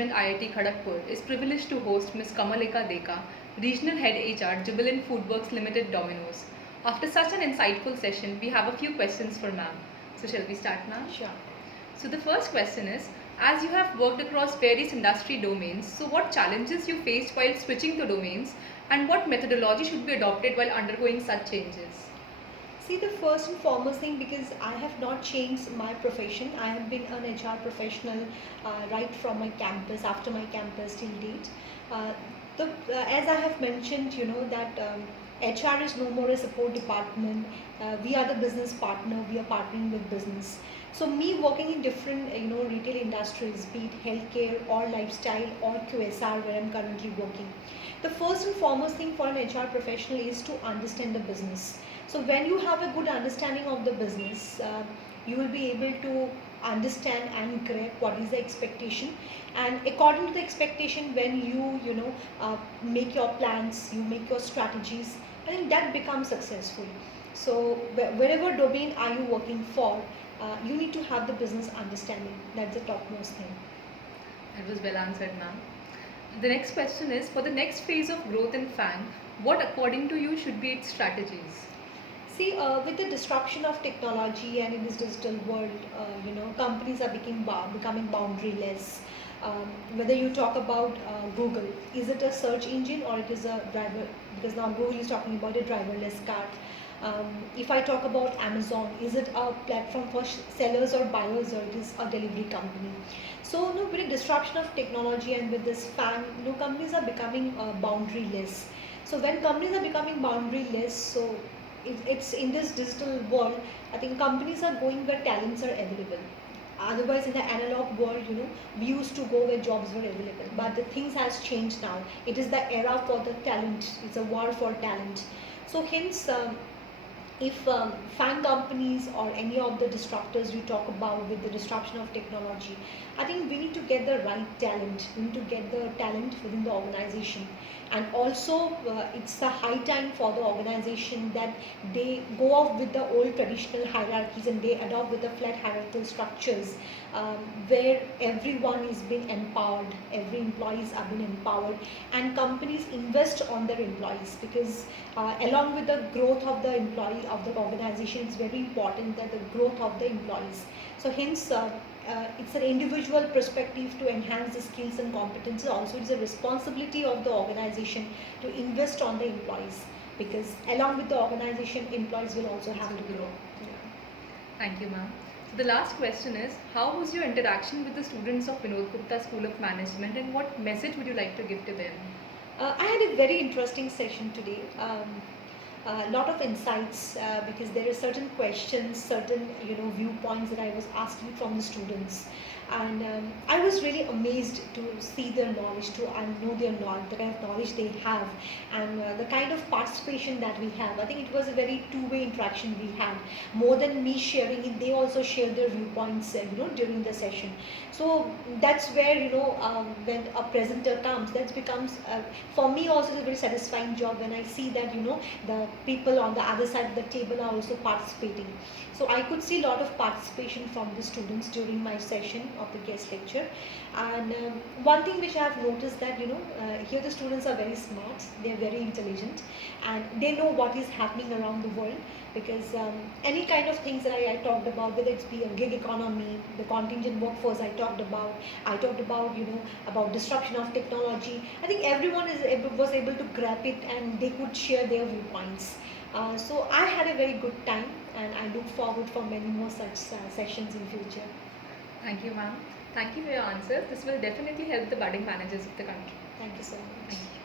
Management IIT Kharagpur is privileged to host Ms. Kamalika Deka, Regional Head HR, Jubilant Foodworks Limited, Domino's. After such an insightful session, we have a few questions for ma'am. So shall we start, ma'am? Sure. So the first question is, as you have worked across various industry domains, so what challenges you faced while switching to domains and what methodology should be adopted while undergoing such changes? See, the first and foremost thing, because I have not changed my profession, I have been an HR professional right from my campus, after my campus till date. Uh, as I have mentioned, that HR is no more a support department. We are the business partner. We are partnering with business. So me working in different, retail industries, be it healthcare or lifestyle or QSR, where I'm currently working. The first and foremost thing for an HR professional is to understand the business. So when you have a good understanding of the business, you will be able to understand and grab what is the expectation, and according to the expectation, when make your plans, you make your strategies, I think that becomes successful. So wherever domain are you working for, you need to have the business understanding. That's the topmost thing. That was well answered, ma'am. The next question is, for the next phase of growth in FANG, what according to you should be its strategies? See, with the disruption of technology and in this digital world, companies are becoming boundaryless. Whether you talk about Google, is it a search engine or it is a driver? Because now Google is talking about a driverless car. If I talk about Amazon, is it a platform for sellers or buyers, or it is a delivery company? So, with the disruption of technology and with this FANG, companies are becoming boundaryless. So when companies are becoming boundaryless, so it's in this digital world, I think companies are going where talents are available. Otherwise, in the analog world, we used to go where jobs were available. But the things has changed now. It is the era for the talent. It's a war for talent. So hence, if FANG companies or any of the disruptors you talk about with the disruption of technology, I think we need to get the right talent. We need to get the talent within the organization. And also, it's the high time for the organization that they go off with the old traditional hierarchies and they adopt with the flat hierarchical structures, where everyone is being empowered, every employees are being empowered, and companies invest on their employees, because along with the growth of the employee of the organization, it's very important that the growth of the employees. So hence, it's an individual perspective to enhance the skills and competences. Also, it's a responsibility of the organization to invest on the employees, because along with the organization, employees will also have to grow. Yeah. Thank you, ma'am. So the last question is, how was your interaction with the students of Vinod Gupta School of Management, and what message would you like to give to them? I had a very interesting session today. A lot of insights, because there are certain questions, certain viewpoints that I was asking from the students, and I was really amazed to see their knowledge, to know their knowledge, the kind of knowledge they have, and the kind of participation that we have. I think it was a very two-way interaction we had. More than me sharing it, they also shared their viewpoints, during the session. So that's where when a presenter comes, that becomes for me also a very satisfying job when I see that the people on the other side of the table are also participating. So I could see a lot of participation from the students during my session of the guest lecture. And one thing which I have noticed that here the students are very smart, they are very intelligent, and they know what is happening around the world, because any kind of things that I talked about, whether it's be a gig economy, the contingent workforce I talked about about disruption of technology. I think everyone was able to grab it and they could share their viewpoints. So I had a very good time, and I look forward for many more such sessions in future. Thank you, ma'am. Thank you for your answers. This will definitely help the budding managers of the country. Thank you so much. Thank you.